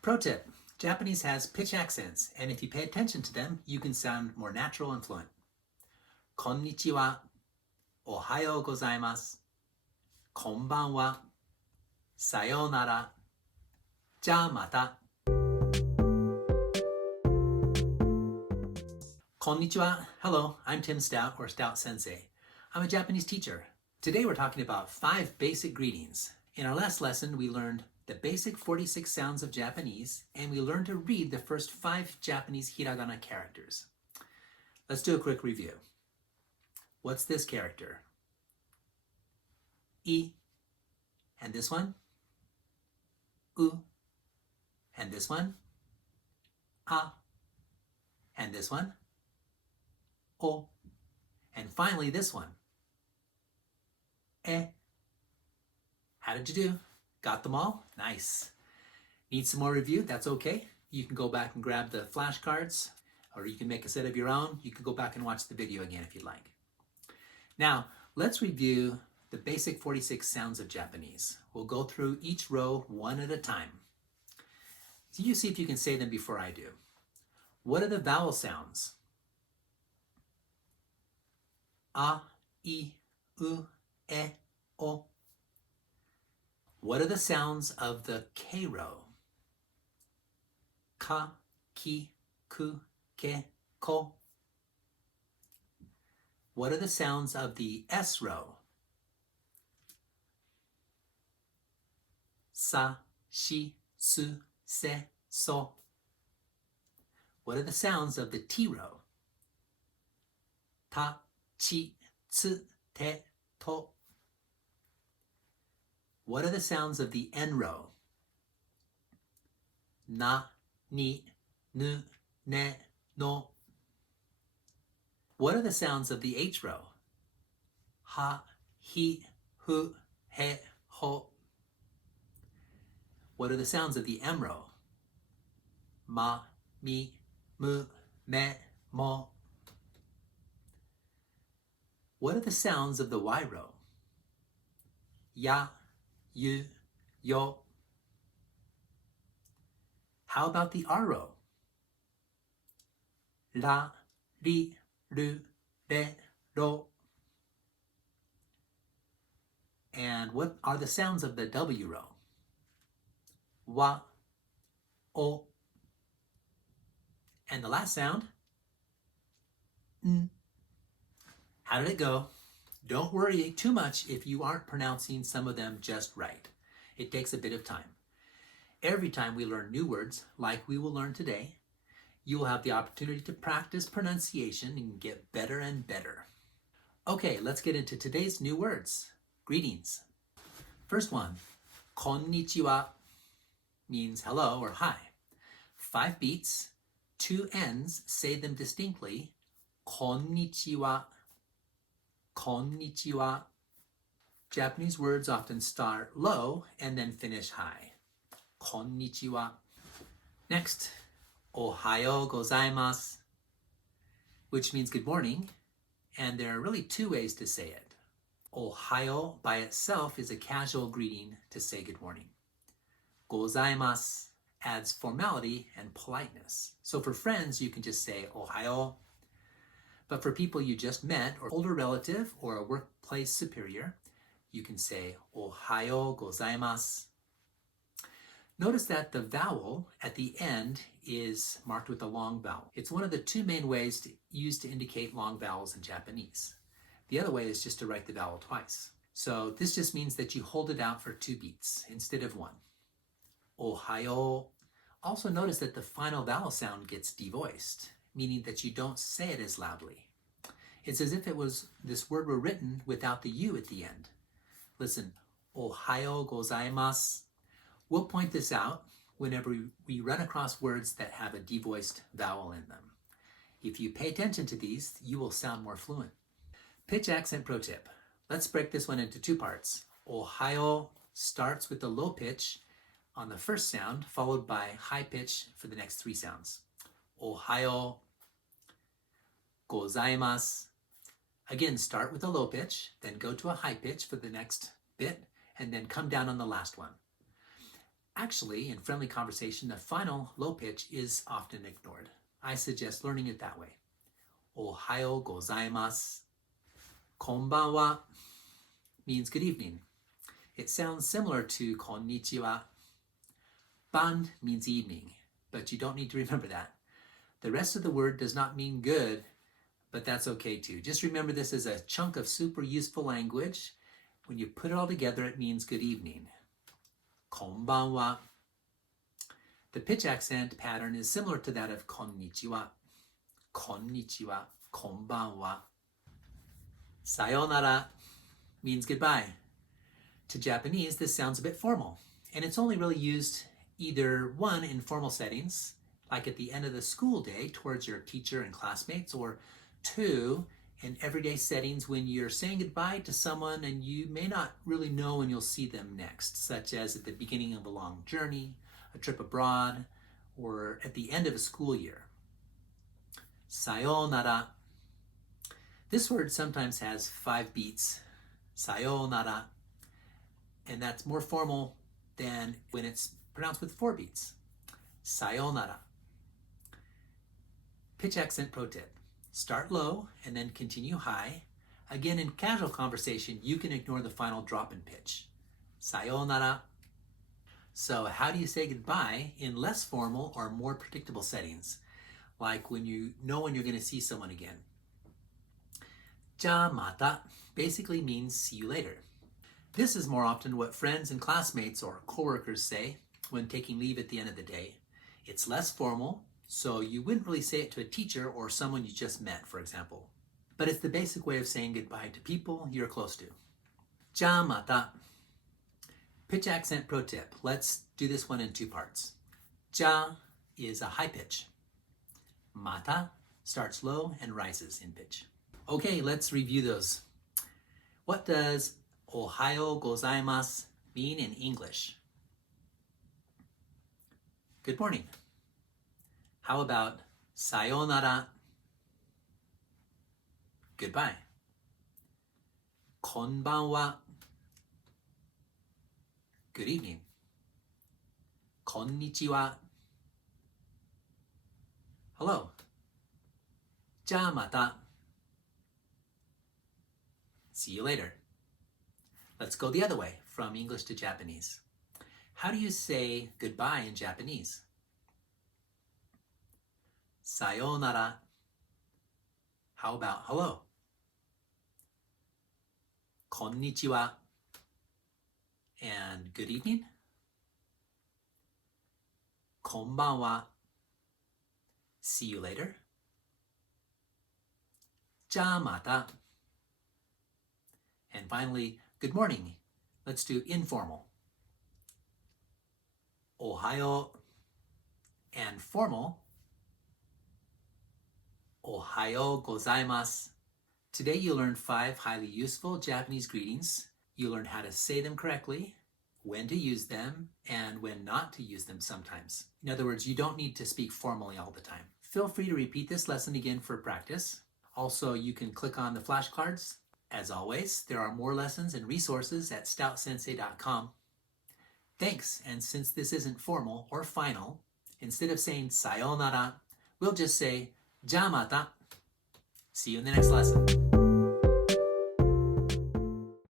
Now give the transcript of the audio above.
Pro tip, Japanese has pitch accents, and if you pay attention to them, you can sound more natural and fluent. Konnichiwa, ohayo gozaimasu, konbanwa, sayonara, ja mata. Konnichiwa, hello, I'm Tim Stout, or Stout Sensei. I'm a Japanese teacher. Today we're talking about 5 basic greetings. In our last lesson, we learned the basic 46 sounds of Japanese, and we learned to read the first 5 Japanese hiragana characters. Let's do a quick review. What's this character? I. And this one? U. And this one? A. And this one? O. And finally this one? E. How did you do? Got them all? Nice. Need some more review? That's okay. You can go back and grab the flashcards, or you can make a set of your own. You can go back and watch the video again if you'd like. Now, let's review the basic 46 sounds of Japanese. We'll go through each row one at a time. So you see if you can say them before I do. What are the vowel sounds? A, I, U, E, O. What are the sounds of the K row? Ka, ki, ku, ke, ko. What are the sounds of the S row? Sa, shi, su, se, so. What are the sounds of the T row? Ta, chi, tsu, te, to. What are the sounds of the N row? Na, ni, nu, ne, no. What are the sounds of the H row? Ha, hi, hu, he, ho. What are the sounds of the M row? Ma, mi, mu, me, mo. What are the sounds of the Y row? Ya, yu, yo. How about the R row? La, ri, ru, re, ro. And what are the sounds of the W row? Wa, o. And the last sound? N. How did it go? Don't worry too much if you aren't pronouncing some of them just right. It takes a bit of time. Every time we learn new words, like we will learn today, you will have the opportunity to practice pronunciation and get better and better. Okay, let's get into today's new words. Greetings. First one, konnichiwa, means hello or hi. 5 beats, 2 N's, say them distinctly. Konnichiwa, konnichiwa. Japanese words often start low and then finish high. Konnichiwa. Next, ohayo gozaimasu, which means good morning, and there are really 2 ways to say it. Ohayo by itself is a casual greeting to say good morning. Gozaimasu adds formality and politeness. So for friends, you can just say ohayo. But for people you just met, or older relative, or a workplace superior, you can say ohayo gozaimasu. Notice that the vowel at the end is marked with a long vowel. It's one of the 2 main ways used to indicate long vowels in Japanese. The other way is just to write the vowel twice. So this just means that you hold it out for 2 beats instead of 1. Ohayo. Also notice that the final vowel sound gets devoiced, meaning that you don't say it as loudly. It's as if this word were written without the U at the end. Listen, ohayo gozaimasu. We'll point this out whenever we run across words that have a devoiced vowel in them. If you pay attention to these, you will sound more fluent. Pitch accent pro tip. Let's break this one into 2 parts. Ohayo starts with the low pitch on the first sound, followed by high pitch for the next 3 sounds. Ohayo gozaimasu. Again, start with a low pitch, then go to a high pitch for the next bit, and then come down on the last one. Actually, in friendly conversation, the final low pitch is often ignored. I suggest learning it that way. Ohayo gozaimasu. Konbanwa means good evening. It sounds similar to konnichiwa. Ban means evening, but you don't need to remember that. The rest of the word does not mean good, but that's okay too. Just remember this is a chunk of super useful language. When you put it all together, it means good evening. Konbanwa. The pitch accent pattern is similar to that of konnichiwa. Konnichiwa, konbanwa. Sayonara means goodbye. To Japanese, this sounds a bit formal, and it's only really used either one, in formal settings, like at the end of the school day towards your teacher and classmates, or two, in everyday settings when you're saying goodbye to someone and you may not really know when you'll see them next, such as at the beginning of a long journey, a trip abroad, or at the end of a school year. Sayonara. This word sometimes has 5 beats. Sayonara. And that's more formal than when it's pronounced with 4 beats. Sayonara. Pitch accent pro tip. Start low and then continue high. Again, in casual conversation, you can ignore the final drop in pitch. Sayonara. So how do you say goodbye in less formal or more predictable settings? Like when you know when you're going to see someone again. Ja mata basically means see you later. This is more often what friends and classmates or coworkers say when taking leave at the end of the day. It's less formal, so you wouldn't really say it to a teacher or someone you just met, for example. But it's the basic way of saying goodbye to people you're close to. Ja mata. Pitch accent pro tip. Let's do this one in 2 parts. Ja is a high pitch. Mata starts low and rises in pitch. Okay, let's review those. What does Ohayo gozaimasu mean in English? Good morning. How about sayonara? Goodbye. Konbanwa. Good evening. Konnichiwa. Hello. Ja mata. See you later. Let's go the other way, from English to Japanese. How do you say goodbye in Japanese? Sayonara. How about hello? Konnichiwa. And good evening? Konbanwa. See you later. Ja mata. And finally, good morning. Let's do informal. Ohayo. And formal. Ohayo gozaimasu. Today you learned 5 highly useful Japanese greetings. You learned how to say them correctly, when to use them, and when not to use them sometimes. In other words, you don't need to speak formally all the time. Feel free to repeat this lesson again for practice. Also, you can click on the flashcards. As always, there are more lessons and resources at stoutsensei.com. Thanks, and since this isn't formal or final, instead of saying sayonara, we'll just say ja mata. See you in the next lesson.